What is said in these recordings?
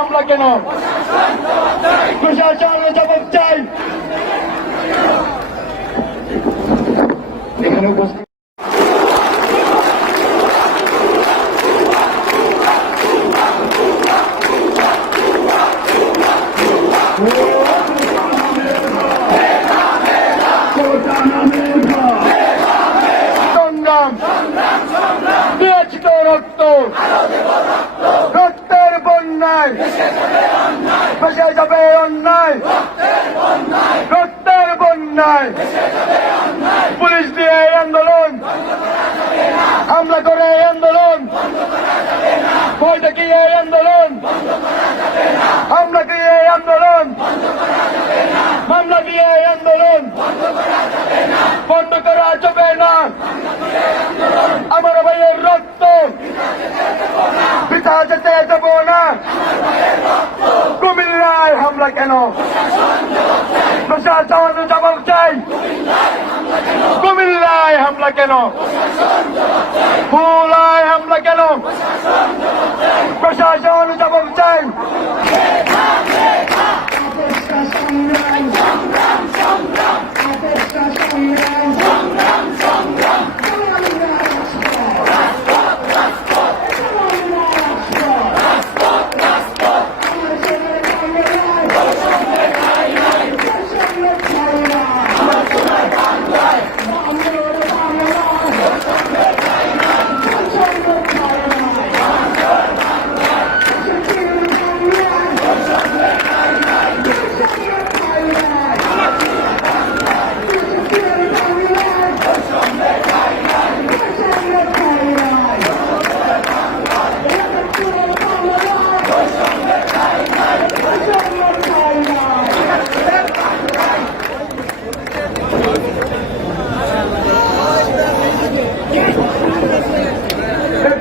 হামলা কেন? প্রশাসন জবাব চাই। এখানে উপস্থিত দিয়েছি তো রক্ত, রক্তের বন্যায় ভেসে যাবে অন্যায়, রক্তের বন্যায় পুলিশ দিয়ে আন্দোলন, হামলা করে আন্দোলন, ভয় দেখিয়ে আন্দোলন, হামলা দিয়ে আন্দোলন, মামলা দিয়ে আন্দোলন বন্ধ করা যাবে না। আমার ভাইয়ের রক্ত পিতা যেতে দেব না। কুমিল্লায় হামলা কেন? প্রশাসন জবাব চাই। কুমিল্লায় হামলা কেন? ভোলায় হামলা কেন? প্রশাসন জবাব চাই।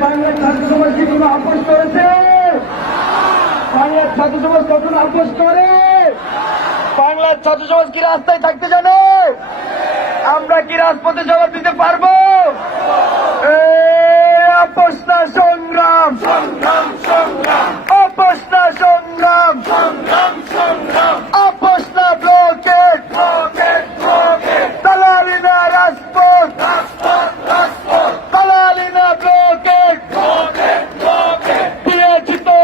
বাংলার ছাত্র সমাজ কি কোনো আপোষ করেছে? বাংলার ছাত্র সমাজ কখনো আপোষ করে? বাংলার ছাত্র সমাজ কি রাস্তায় থাকতে জানে? আমরা কি রাজপথে জবাব দিতে পারবো? আপোষ না সংগ্রাম, আপোষ না সংগ্রাম, আপোষ না ব্লকেট, দালালি না রাজপথ, দালালি না ব্লকেট। দিয়েছি তো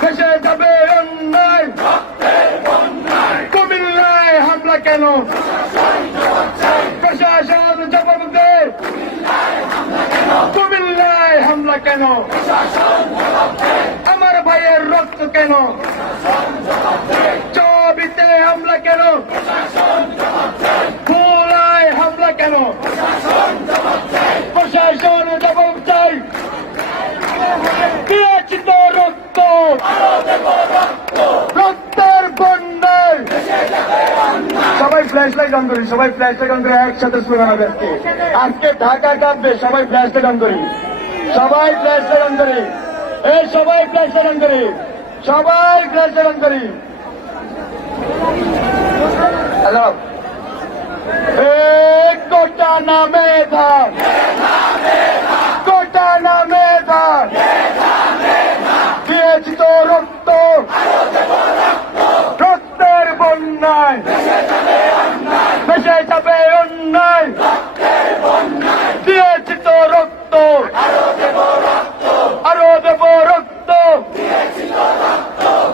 ভেসে যাবে অন্যায়, কুমিল্লায় হামলা কেন? প্রশাসন জবাব দে। কুমিল্লায় হামলা কেন? আমার ভাইয়ের রক্ত কেন? চবিতে হামলা কেন? ভোলায় হামলা কেন? প্রশাসন জবাব চাই। দিয়েছি তো রক্ত, রক্তের বন্যায়। সবাই ফ্ল্যাশ লাইট অন করি, সবাই ফ্ল্যাশ লাইট অন করে একসাথে স্লোগান হবে আজকে। আজকে ঢাকা কাঁপবে, সবাই ফ্ল্যাশ লাইট অন করি, সবাই ফ্ল্যাশ লাইট অন করি, এই সবাই ফ্ল্যাশ লাইট অন করি, সবাই ফ্ল্যাশ লাইট অন করি। হ্যালো, কোটা না মেধা, কোটা না মেধা, দিয়েছি তো রক্ত, রক্তের বন্যায় ভেসে যাবে অন্যায়। দিয়েছি তো রক্ত, আরো দেব রক্ত।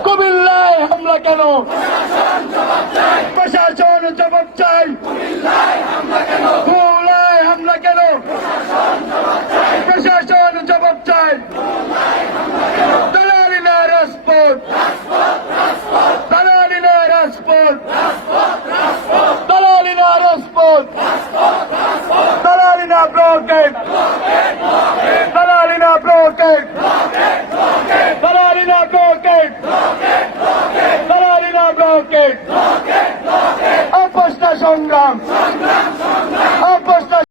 কুমিল্লায় হামলা কেন? প্রশাসন জবাব চাই। ভোলায় হামলা কেন? প্রশাসন জবাব চাই। দালালি না রাজপথ, দালালি না রাজপথ, দালালি না রাজপথ, দালালি না ব্লকেট, দালালি না ব্লকেট, দালালি না ব্লকেট, দালালি না ব্লকেট।